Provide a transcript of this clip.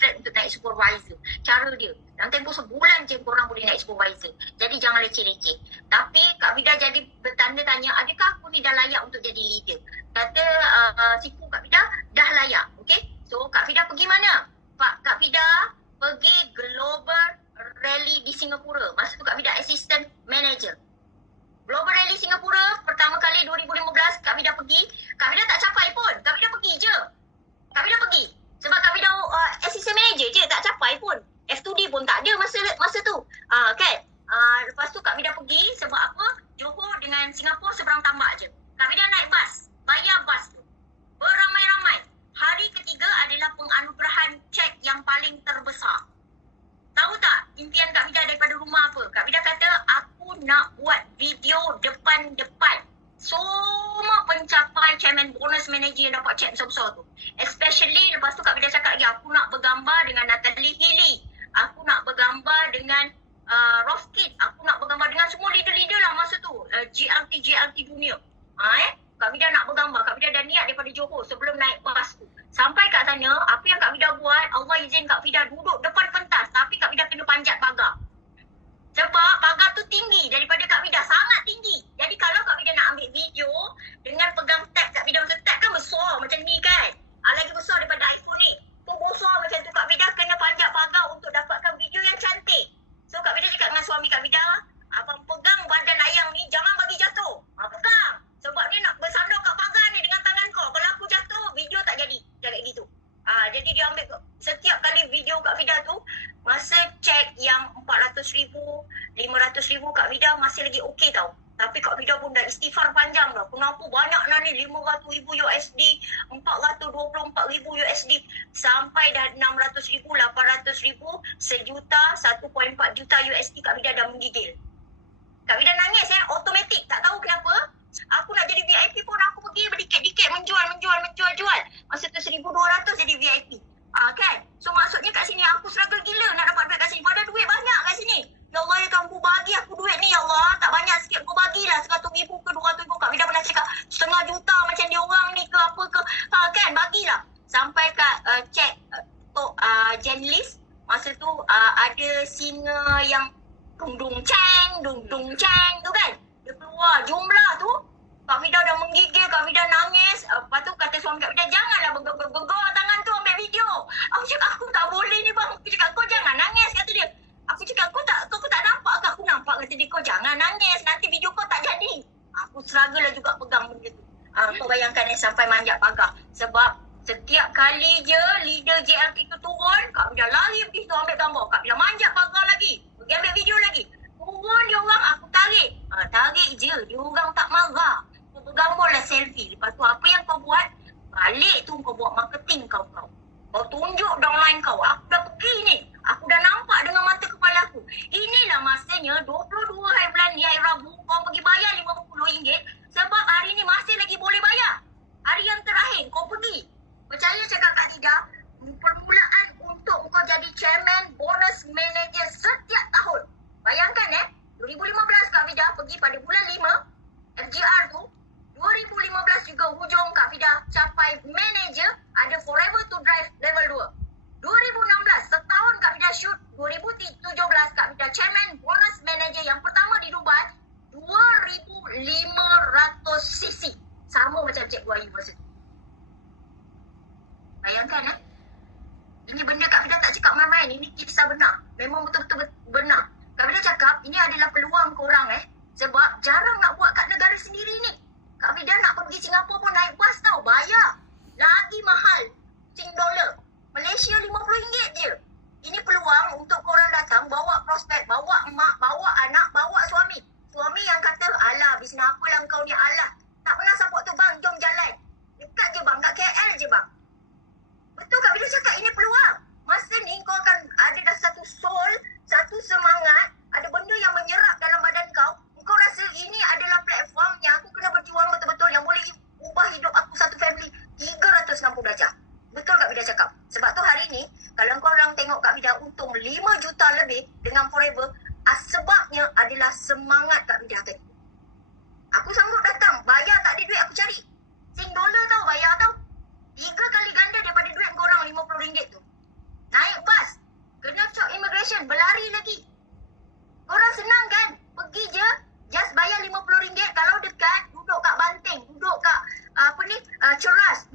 fast track untuk naik supervisor. Cara dia, dalam tempoh sebulan je korang boleh naik supervisor. Jadi jangan leceh-leceh. Tapi Kak Vida jadi bertanda tanya, adakah aku ni dah layak untuk jadi leader? Kata siku Kak Vida, dah layak. Okay? So Kak Vida pergi mana? Kak Vida pergi Global Rally di Singapura. Masa tu Kak Vida assistant manager. Global Rally Singapura pertama kali 2015 Kak Vida pergi. Kak Vida tak capai pun. Kak Vida pergi je. Kak Vida pergi. Sebab Kak Vida assistant manager je, tak capai pun. F2D pun tak ada masa tu. Kan? Lepas tu Kak Vida pergi sebab apa? Johor dengan Singapura seberang tambak je. Kak Vida naik bas. Bayar bas tu. Beramai-ramai. Hari ketiga adalah penganugerahan cek yang paling terbesar. Tahu tak impian Kak Vida daripada rumah apa? Kak Vida kata, aku nak buat video depan-depan. Semua pencapai chairman bonus manager yang dapat cek besar-besar tu. Especially lepas tu Kak Vida cakap lagi, aku nak bergambar dengan Natalie Healy. Aku nak bergambar dengan Rofkit. Aku nak bergambar dengan semua leader-leader lah masa tu. GLT dunia. Kak Vida nak bergambar. Kak Vida dah niat daripada Johor sebelum naik bas tu. Sampai kat sana, apa yang Kak Vida buat, Allah izin Kak Vida duduk depan pentas. Tapi Kak Vida kena panjat pagar. Sebab pagar tu tinggi daripada Kak Vida. Sangat tinggi. Jadi kalau Kak Vida nak ambil video dengan pegang tab Kak Vida, masa tab kan besar macam ni kan. Lagi besar daripada iPhone ni. Tu besar macam tu. Kak Vida kena panjat pagar untuk dapatkan video yang cantik. So Kak Vida cakap dengan suami Kak Vida, abang pegang badan ayang ni, jangan bagi jatuh. Pegang. Sebab dia nak bersandar kat pagar ni dengan tangan kau. Kalau aku jatuh, video tak jadi. Cakap gitu. Jadi dia ambil setiap kali video Kak Vida tu, masa cek yang 400,000, 500,000 Kak Vida masih lagi okey tau. Tapi Kak Vida pun dah istighfar panjang dah. Kenapa banyak lah ni, 500,000 USD, 424,000 USD, sampai dah 600,000, 800,000, sejuta, 1.4 juta USD Kak Vida dah menggigil. Kak Vida nangis automatik. Tak tahu kenapa. Aku nak jadi VIP pun aku pergi berdikit-dikit menjual. Masa tu 1,200 jadi VIP. Kan? So maksudnya kat sini aku struggle gila nak dapat duit kat sini. Padahal duit banyak kat sini. Ya Allah, ya kamu bagi aku duit ni ya Allah. Tak banyak sikit kau bagilah 100,000 ke 200,000. Kak Vida pernah cakap setengah juta macam dia orang ni ke apa ke. Kan? Bagilah. Sampai kat cek Jen List. Masa tu ada singa yang dung cang tu kan. Dia keluar jumlah tu. Kak Vida dah menggigil, Kak Vida nangis. Lepas tu kata suami Kak Vida, janganlah bergegar tangan tu ambil video. Aku cakap, aku tak boleh ni bang. Aku cakap, kau jangan nangis, kata dia. Aku cakap, kau tak nampak ke? Aku nampak, kata dia. Kau jangan nangis, nanti video kau tak jadi. Aku struggle lah juga pegang benda tu. Kau bayangkan sampai manjat pagar. Sebab setiap kali je leader JLT tu turun, Kak Vida lari pergi tu ambil gambar. Kak Vida manjat pagar lagi. Pergi ambil video lagi. Turun dia orang, aku tarik. Tarik je, dia orang tak marah. Kau bergambar lah selfie. Lepas tu apa yang kau buat, balik tu kau buat marketing kau. Kau tunjuk downline kau. Aku dah pergi ni. Aku dah nampak dengan mata kepala aku. Inilah masanya 22 hari bulan ni, hari Rabu, kau pergi bayar RM50. Sebab hari ni masih lagi boleh bayar. Hari yang terakhir kau pergi. Percaya cakap Kak Nida, permulaan untuk kau jadi chairman bonus manager setiap tahun. Bayangkan 2015 Kak Vida pergi pada bulan 5 FGR tu. 2015 juga hujung Kak Vida capai manager, ada Forever to Drive level 2. 2016 setahun Kak Vida shoot. 2017 Kak Vida chairman bonus manager yang pertama di Dubai, 2,500 cc. Sama macam Cikgu Ayu masa tu. Bayangkan ini benda Kak Vida tak cakap main-main. Ini kisah benar. Memang betul-betul benar. Kak Vida cakap ini adalah peluang korang sebab jarang nak buat kat negara sendiri ni. Kak Vida nak pergi Singapura pun naik bas tau. Bayar. Lagi mahal. $10. Malaysia RM50 je. Ini peluang untuk korang datang, bawa prospek, bawa mak, bawa anak, bawa suami. Suami yang kata, alah bisnes apalah kau ni, alah. Tak pernah support tu bang, jom jalan. Dekat je bang, kat KL je bang. Betul Kak Vida cakap ini peluang. Masa ni kau akan ada dah satu soul, satu semangat, ada benda yang menyerap dalam badan kau. Kau rasa ini adalah platform yang aku kena berjuang betul-betul, yang boleh ubah hidup aku satu family 360 darjah. Betul Kak Vida cakap. Sebab tu hari ni, kalau korang tengok Kak Vida untung 5 juta lebih dengan Forever, sebabnya adalah semangat Kak Vida tadi. Aku sanggup datang, bayar tak ada duit aku cari. $10 tau bayar tau. 3 kali ganda daripada duit korang RM50 tu. Naik ceras